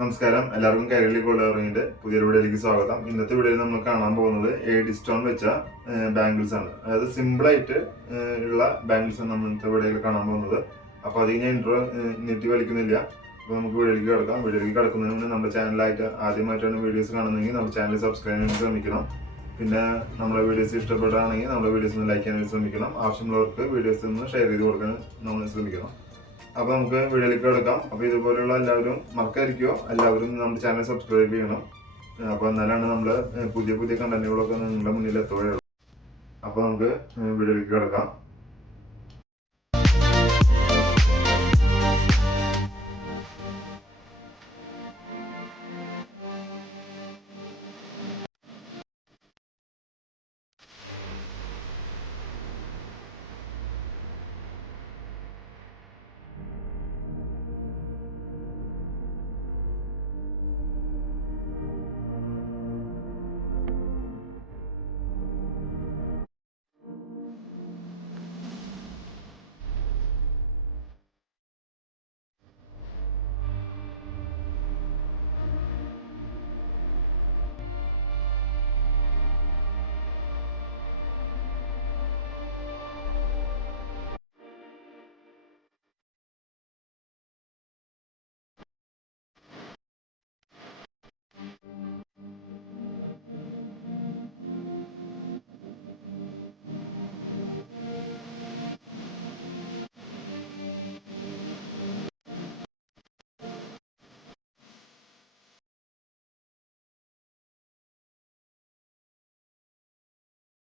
നമസ്കാരം, എല്ലാവർക്കും കൈരളി ഗോൾഡ് കവറിങ്ങിന്റെ പുതിയൊരു വീഡിയോയിലേക്ക് സ്വാഗതം. ഇന്നത്തെ വീഡിയോയിൽ നമ്മൾ കാണാൻ പോകുന്നത് എഡി സ്റ്റോൺ വെച്ച ബാംഗിൾസ് ആണ്. അതായത് സിമ്പിൾ ആയിട്ട് ഉള്ള ബാംഗിൾസ് ആണ് നമ്മൾ ഇന്നത്തെ വീഡിയോയിൽ കാണാൻ പോകുന്നത്. അപ്പോൾ അധികം ഞാൻ ഇൻട്രോ നീട്ടി വലിക്കുന്നില്ല. അപ്പോൾ നമുക്ക് വീഡിയോയിലേക്ക് കിടക്കാം. വീഡിയോയിലേക്ക് കിടക്കുന്നതിന് മുന്നേ നമ്മുടെ ചാനലായിട്ട് ആദ്യമായിട്ടാണ് വീഡിയോസ് കാണുന്നതെങ്കിൽ നമ്മുടെ ചാനൽ സബ്സ്ക്രൈബ് ചെയ്യാൻ ശ്രമിക്കണം. പിന്നെ നമ്മുടെ വീഡിയോസ് ഇഷ്ടപ്പെടുകയാണെങ്കിൽ നമ്മുടെ വീഡിയോസ് ഒന്ന് ലൈക്ക് ചെയ്യാൻ ശ്രമിക്കണം. ആവശ്യമുള്ളവർക്ക് വീഡിയോസ് ഒന്ന് ഷെയർ ചെയ്ത് കൊടുക്കാൻ നമ്മൾ ശ്രമിക്കണം. അപ്പോൾ നമുക്ക് വീഡിയോയിലേക്ക് കിടക്കാം. അപ്പോൾ ഇതുപോലെയുള്ള എല്ലാവരും മറക്കാതിരിക്കുമോ, എല്ലാവരും നമ്മുടെ ചാനൽ സബ്സ്ക്രൈബ് ചെയ്യണം. അപ്പോൾ എന്നാലാണ് നമ്മൾ പുതിയ പുതിയ കണ്ടന്റുകളൊക്കെ നിങ്ങളുടെ മുന്നിൽ എത്തുകയുള്ളൂ. അപ്പോൾ നമുക്ക് വീഡിയോയിലേക്ക് കിടക്കാം.